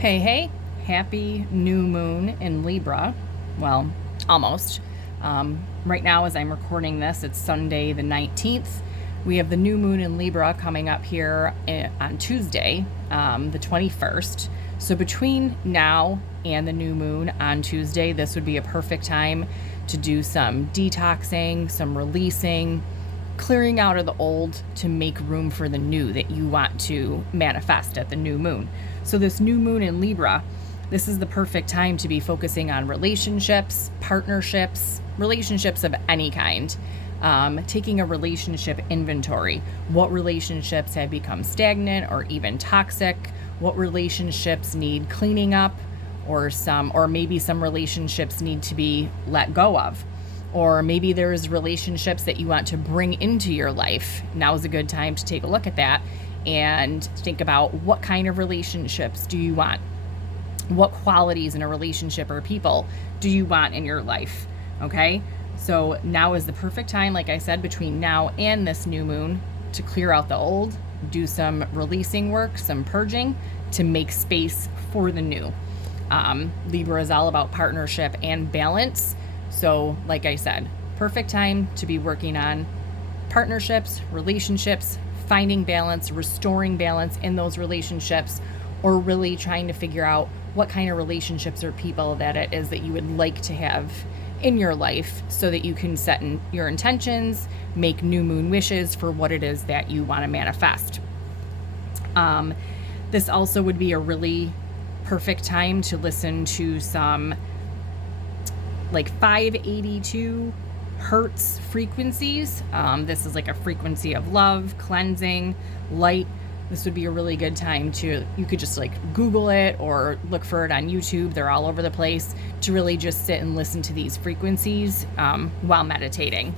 Hey, happy new moon in Libra. Well, almost. Right now, as I'm recording this, it's Sunday the 19th. We have the new moon in Libra coming up here on Tuesday, the 21st. So between now and the new moon on Tuesday, this would be a perfect time to do some detoxing, some releasing, clearing out of the old to make room for the new that you want to manifest at the new moon. So this new moon in Libra, this is the perfect time to be focusing on relationships, partnerships, relationships of any kind. Taking a relationship inventory. What relationships have become stagnant or even toxic? What relationships need cleaning up, or maybe some relationships need to be let go of. Or maybe there's relationships that you want to bring into your life. Now is a good time to take a look at that and think about what kind of relationships do you want? What qualities in a relationship or people do you want in your life? Okay, so now is the perfect time, like I said, between now and this new moon to clear out the old, do some releasing work, some purging to make space for the new. Libra is all about partnership and balance. So like I said, perfect time to be working on partnerships, relationships, finding balance, restoring balance in those relationships, or really trying to figure out what kind of relationships or people that it is that you would like to have in your life so that you can set in your intentions, make new moon wishes for what it is that you want to manifest. This also would be a really perfect time to listen to some like 582 hertz frequencies. This is like a frequency of love, cleansing, light. This would be a really good time you could just like Google it or look for it on YouTube. They're all over the place, to really just sit and listen to these frequencies while meditating.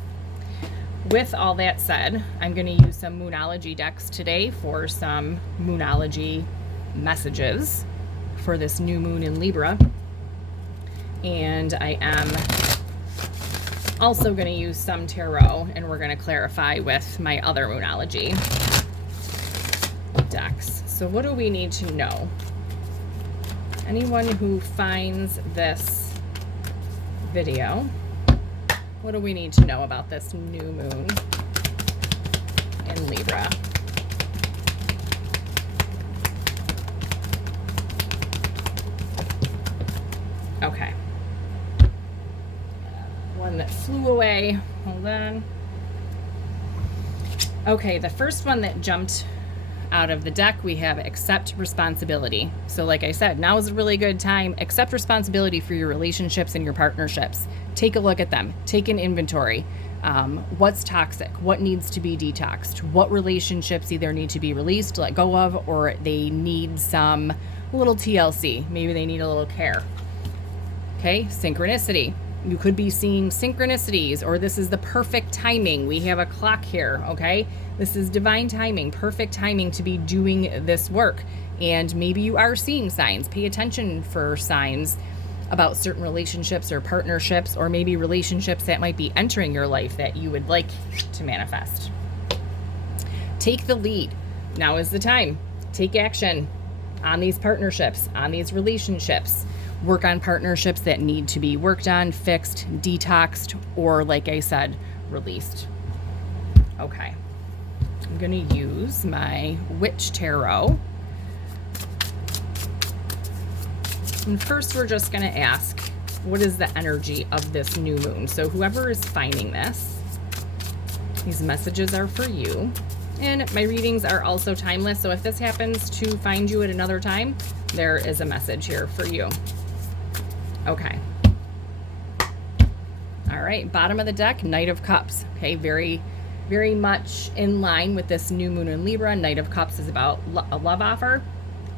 With all that said, I'm going to use some Moonology decks today for some Moonology messages for this new moon in Libra. And I am also going to use some tarot, and we're going to clarify with my other Moonology decks. So what do we need to know? Anyone who finds this video, what do we need to know about this new moon in Libra? Okay. One that flew away. Hold on. Okay, the first one that jumped out of the deck, we have accept responsibility. So like I said, now is a really good time. Accept responsibility for your relationships and your partnerships. Take a look at them. Take an inventory. What's toxic? What needs to be detoxed? What relationships either need to be released, let go of, or they need some little TLC. Maybe they need a little care. Okay, synchronicity. You could be seeing synchronicities, or this is the perfect timing. We have a clock here, okay? This is divine timing, perfect timing to be doing this work. And maybe you are seeing signs. Pay attention for signs about certain relationships or partnerships, or maybe relationships that might be entering your life that you would like to manifest. Take the lead. Now is the time. Take action on these partnerships, on these relationships. Work on partnerships that need to be worked on, fixed, detoxed, or like I said, released. Okay. I'm going to use my Witch Tarot. And first we're just going to ask, what is the energy of this new moon? So whoever is finding this, these messages are for you. And my readings are also timeless. So if this happens to find you at another time, there is a message here for you. Okay. All right. Bottom of the deck, Knight of Cups. Okay. Very, very much in line with this new moon in Libra. Knight of Cups is about a love offer,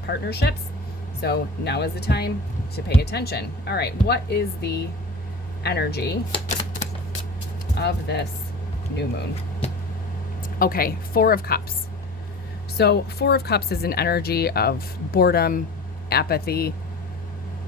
partnerships. So now is the time to pay attention. All right. What is the energy of this new moon? Okay. Four of Cups. So Four of Cups is an energy of boredom, apathy,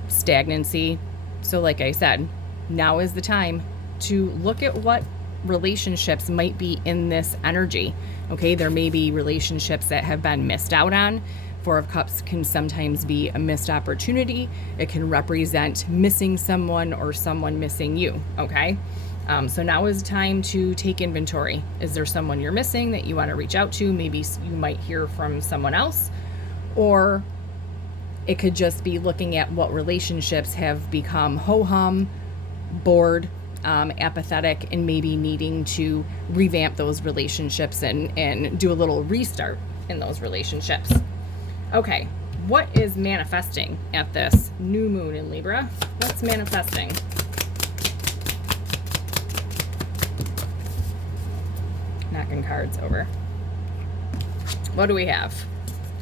stagnancy. So like I said, now is the time to look at what relationships might be in this energy. Okay, there may be relationships that have been missed out on. Four of Cups can sometimes be a missed opportunity. It can represent missing someone or someone missing you, okay? So now is time to take inventory. Is there someone you're missing that you want to reach out to? Maybe you might hear from someone else, or it could just be looking at what relationships have become ho-hum, bored, apathetic, and maybe needing to revamp those relationships and do a little restart in those relationships. Okay, what is manifesting at this new moon in Libra? What's manifesting? Knocking cards over. What do we have?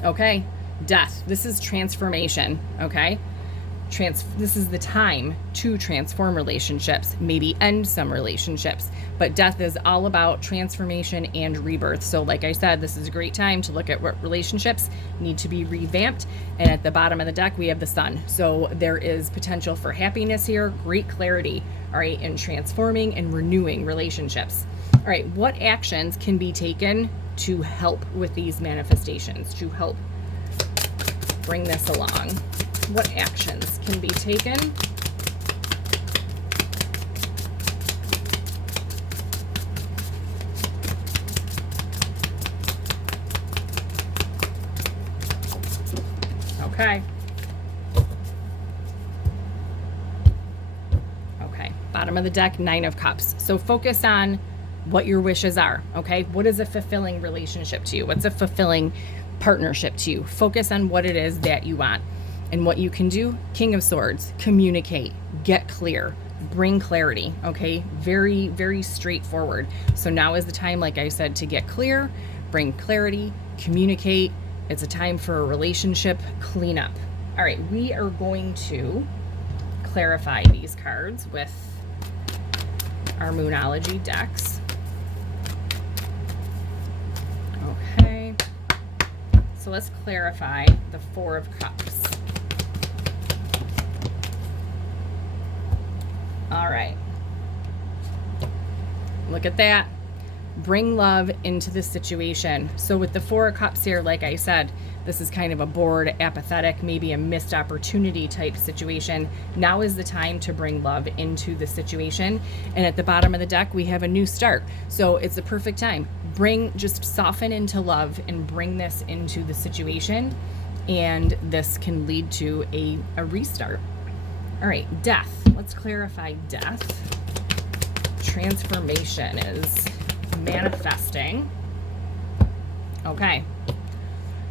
Okay, death. This is transformation, okay? This is the time to transform relationships, maybe end some relationships. But death is all about transformation and rebirth. So like I said, this is a great time to look at what relationships need to be revamped. And at the bottom of the deck, we have the sun. So there is potential for happiness here, great clarity, all right, in transforming and renewing relationships. All right, what actions can be taken to help with these manifestations, to help bring this along? What actions can be taken? Okay. Okay, bottom of the deck, Nine of Cups. So focus on what your wishes are, okay? What is a fulfilling relationship to you? What's a fulfilling partnership to you? Focus on what it is that you want. And what you can do, King of Swords, communicate, get clear, bring clarity, okay? Very, very straightforward. So now is the time, like I said, to get clear, bring clarity, communicate. It's a time for a relationship cleanup. All right, we are going to clarify these cards with our Moonology decks. Okay, so let's clarify the Four of Cups. All right, look at that. Bring love into the situation. So with the Four of Cups here, like I said, this is kind of a bored, apathetic, maybe a missed opportunity type situation. Now is the time to bring love into the situation. And at the bottom of the deck, we have a new start. So it's the perfect time. Just soften into love and bring this into the situation. And this can lead to a restart. All right, death. Let's clarify death. Transformation is manifesting. Okay.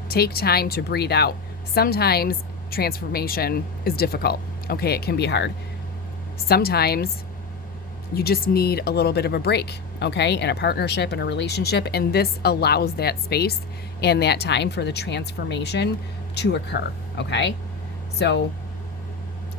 Take time to breathe out. Sometimes transformation is difficult. Okay, it can be hard. Sometimes you just need a little bit of a break, okay, in a partnership, in a relationship, and this allows that space and that time for the transformation to occur, okay? So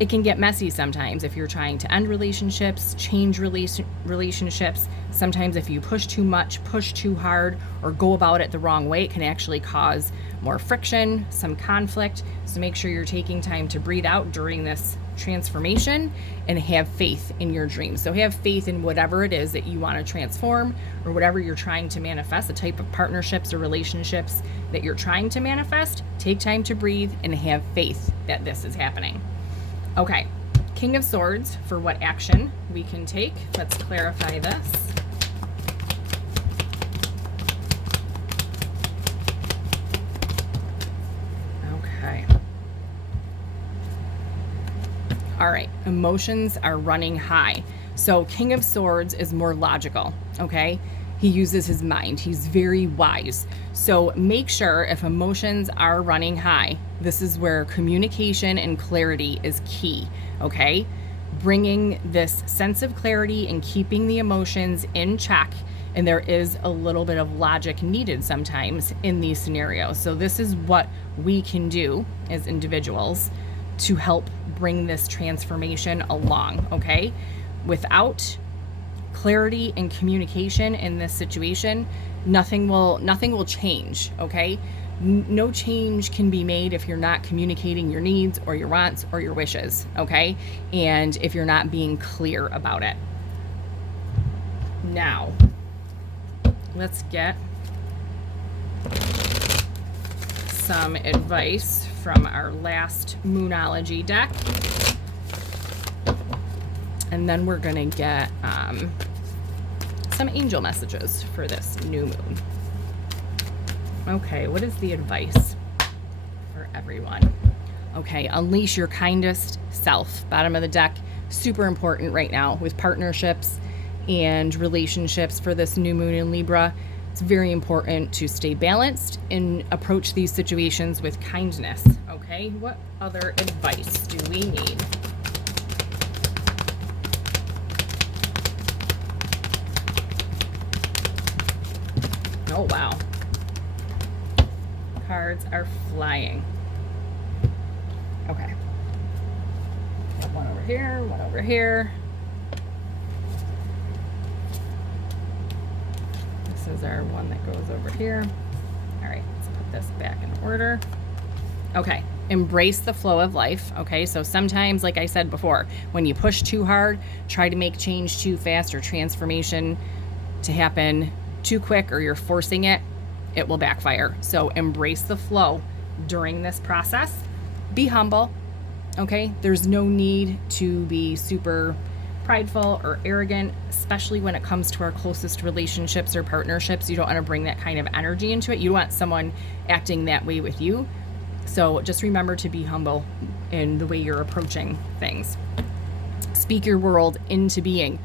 it can get messy sometimes if you're trying to end relationships, change relationships. Sometimes if you push too much, push too hard, or go about it the wrong way, it can actually cause more friction, some conflict. So make sure you're taking time to breathe out during this transformation and have faith in your dreams. So have faith in whatever it is that you want to transform or whatever you're trying to manifest, the type of partnerships or relationships that you're trying to manifest. Take time to breathe and have faith that this is happening. Okay, King of Swords, for what action we can take. Let's clarify this. Okay. All right, emotions are running high. So King of Swords is more logical, okay? He uses his mind. He's very wise. So make sure if emotions are running high, this is where communication and clarity is key, okay? Bringing this sense of clarity and keeping the emotions in check. And there is a little bit of logic needed sometimes in these scenarios. So this is what we can do as individuals to help bring this transformation along, okay? Without clarity and communication in this situation, nothing will change, okay? No change can be made if you're not communicating your needs or your wants or your wishes, okay? And if you're not being clear about it. Now, let's get some advice from our last Moonology deck. And then we're going to get some angel messages for this new moon. Okay, what is the advice for everyone? Okay, unleash your kindest self. Bottom of the deck, super important right now with partnerships and relationships for this new moon in Libra. It's very important to stay balanced and approach these situations with kindness. Okay, what other advice do we need? Oh, wow. Cards are flying. Okay. Got one over here, one over here. This is our one that goes over here. All right, let's put this back in order. Okay, embrace the flow of life. Okay, so sometimes, like I said before, when you push too hard, try to make change too fast or transformation to happen too quick, or you're forcing it, it will backfire. So embrace the flow during this process. Be humble. Okay, there's no need to be super prideful or arrogant, especially when it comes to our closest relationships or partnerships. You don't want to bring that kind of energy into it. You want someone acting that way with you. So just remember to be humble in the way you're approaching things. Speak your world into being.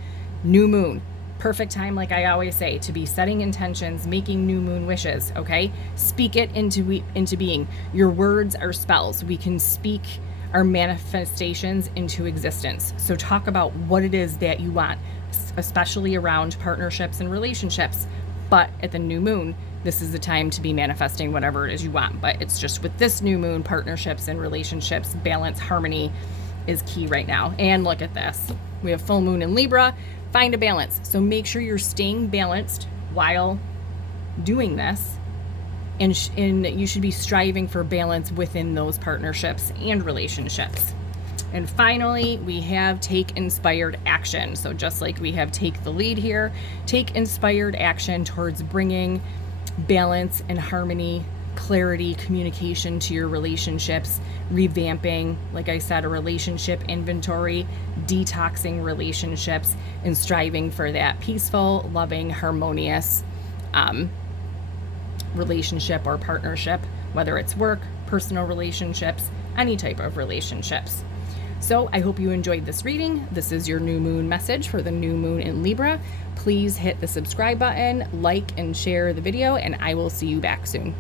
New moon, perfect time, like I always say, to be setting intentions, making new moon wishes. Okay, speak it into being. Your words are spells. We can speak our manifestations into existence. So talk about what it is that you want, especially around partnerships and relationships. But at the new moon, this is the time to be manifesting whatever it is you want. But it's just with this new moon, partnerships and relationships, balance, harmony is key right now. And look at this. We have full moon in Libra. Find a balance. So make sure you're staying balanced while doing this. And you should be striving for balance within those partnerships and relationships. And finally, we have take inspired action. So just like we have take the lead here, take inspired action towards bringing balance and harmony, clarity, communication to your relationships, revamping, like I said, a relationship inventory, detoxing relationships, and striving for that peaceful, loving, harmonious relationship or partnership, whether it's work, personal relationships, any type of relationships. So I hope you enjoyed this reading. This is your new moon message for the new moon in Libra. Please hit the subscribe button, like and share the video, and I will see you back soon.